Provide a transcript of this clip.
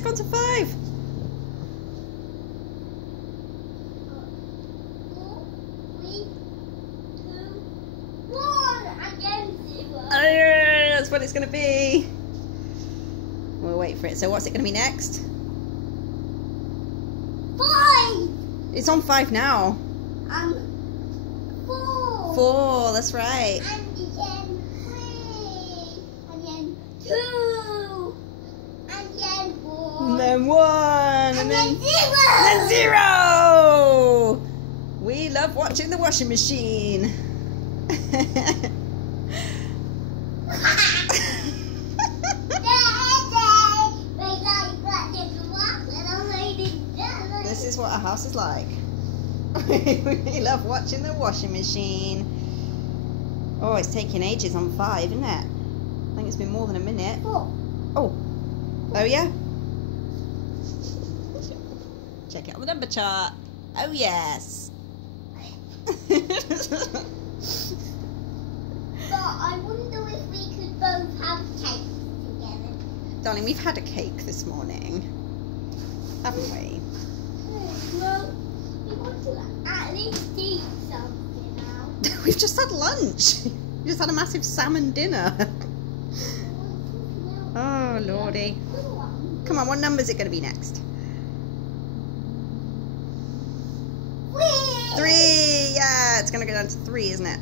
it's gone to 5. 4, 3, 2, 1, and then 0. That's what it's going to be. We'll wait for it. So what's it going to be next? 5. It's on 5 now. 4. 4, that's right. And then 3. And then 2. And then 4. And then 1. And then 0. And then 0. We love watching the washing machine. This is what our house is like. We love watching the washing machine. Oh, it's taking ages on 5, isn't it? I think it's been more than a minute. 4. Oh. Oh, yeah? Check it on the number chart. Oh, yes. But I wonder if we could both have cake together. Darling, we've had a cake this morning, haven't we? Well, we want to at least eat something now. We've just had lunch. We just had a massive salmon dinner. Oh, lordy. Come on, what number is it going to be next? 3! Yeah, it's going to go down to 3, isn't it?